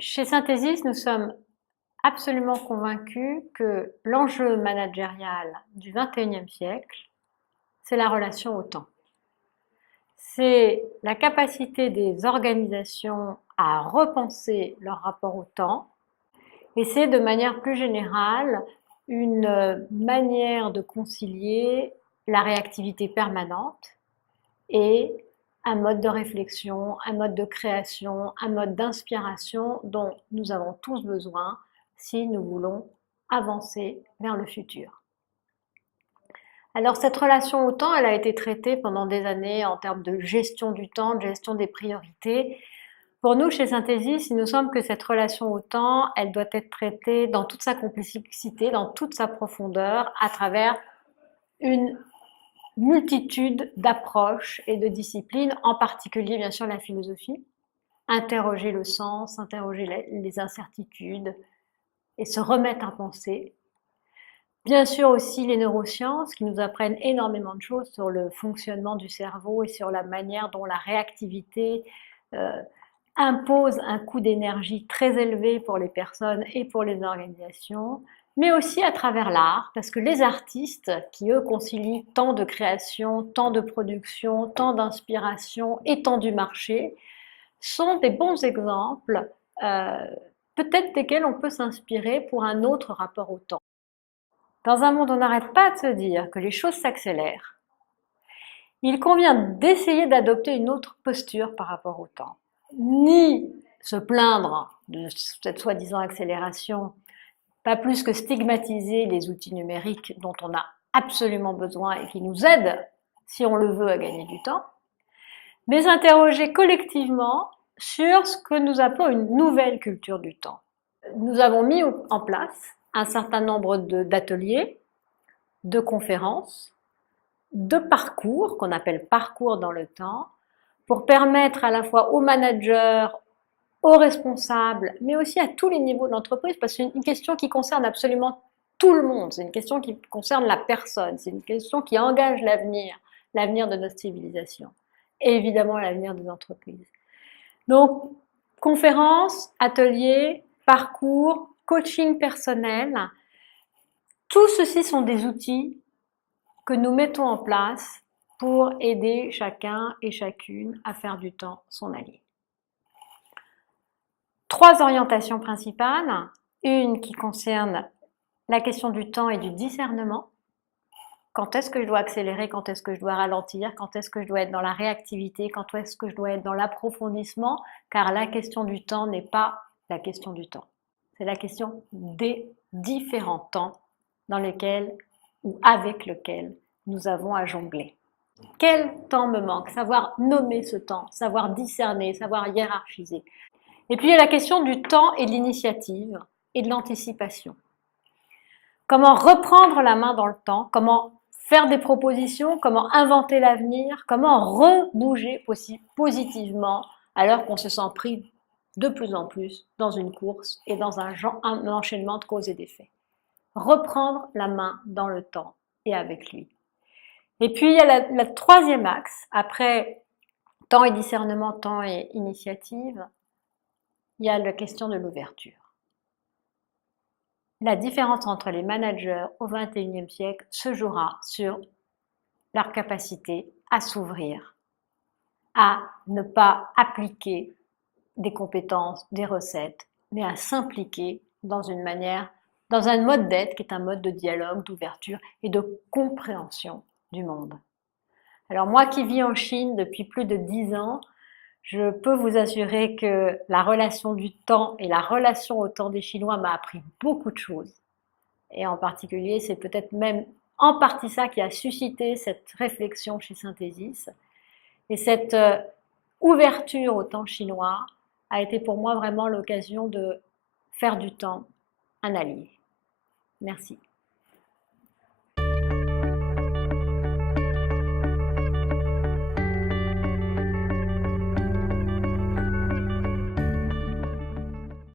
Chez Synthesis, nous sommes absolument convaincus que l'enjeu managérial du XXIe siècle, c'est la relation au temps. C'est la capacité des organisations à repenser leur rapport au temps et c'est de manière plus générale une manière de concilier la réactivité permanente et un mode de réflexion, un mode de création, un mode d'inspiration dont nous avons tous besoin si nous voulons avancer vers le futur. Alors cette relation au temps, elle a été traitée pendant des années en termes de gestion du temps, de gestion des priorités. Pour nous, chez Synthesis, il nous semble que cette relation au temps, elle doit être traitée dans toute sa complexité, dans toute sa profondeur, à travers une multitude d'approches et de disciplines, en particulier bien sûr la philosophie, interroger le sens, interroger les incertitudes et se remettre à penser. Bien sûr aussi les neurosciences qui nous apprennent énormément de choses sur le fonctionnement du cerveau et sur la manière dont la réactivité impose un coût d'énergie très élevé pour les personnes et pour les organisations, mais aussi à travers l'art, parce que les artistes, qui eux concilient tant de création, tant de production, tant d'inspiration et tant du marché, sont des bons exemples, peut-être desquels on peut s'inspirer pour un autre rapport au temps. Dans un monde où on n'arrête pas de se dire que les choses s'accélèrent, il convient d'essayer d'adopter une autre posture par rapport au temps. Ni se plaindre de cette soi-disant accélération, pas plus que stigmatiser les outils numériques dont on a absolument besoin et qui nous aident, si on le veut, à gagner du temps, mais interroger collectivement sur ce que nous appelons une nouvelle culture du temps. Nous avons mis en place un certain nombre d'ateliers, de conférences, de parcours, qu'on appelle parcours dans le temps, pour permettre à la fois aux managers, aux responsables, mais aussi à tous les niveaux de l'entreprise, parce que c'est une question qui concerne absolument tout le monde, c'est une question qui concerne la personne, c'est une question qui engage l'avenir, l'avenir de notre civilisation, et évidemment l'avenir des entreprises. Donc, conférences, ateliers, parcours, coaching personnel, tout ceci sont des outils que nous mettons en place pour aider chacun et chacune à faire du temps son allié. 3 orientations principales, une qui concerne la question du temps et du discernement. Quand est-ce que je dois accélérer, quand est-ce que je dois ralentir, quand est-ce que je dois être dans la réactivité, quand est-ce que je dois être dans l'approfondissement, car la question du temps n'est pas la question du temps. C'est la question des différents temps dans lesquels ou avec lesquels nous avons à jongler. Quel temps me manque? Savoir nommer ce temps, savoir discerner, savoir hiérarchiser. Et puis il y a la question du temps et de l'initiative et de l'anticipation. Comment reprendre la main dans le temps, comment faire des propositions, comment inventer l'avenir, comment rebouger positivement alors qu'on se sent pris de plus en plus dans une course et dans un enchaînement de causes et d'effets. Reprendre la main dans le temps et avec lui. Et puis il y a le troisième axe, après temps et discernement, temps et initiative, il y a la question de l'ouverture. La différence entre les managers au XXIe siècle se jouera sur leur capacité à s'ouvrir, à ne pas appliquer des compétences, des recettes, mais à s'impliquer dans une manière, dans un mode d'être qui est un mode de dialogue, d'ouverture et de compréhension du monde. Alors moi qui vis en Chine depuis plus de 10 ans, je peux vous assurer que la relation du temps et la relation au temps des Chinois m'a appris beaucoup de choses. Et en particulier, c'est peut-être même en partie ça qui a suscité cette réflexion chez Synthesis. Et cette ouverture au temps chinois a été pour moi vraiment l'occasion de faire du temps un allié. Merci.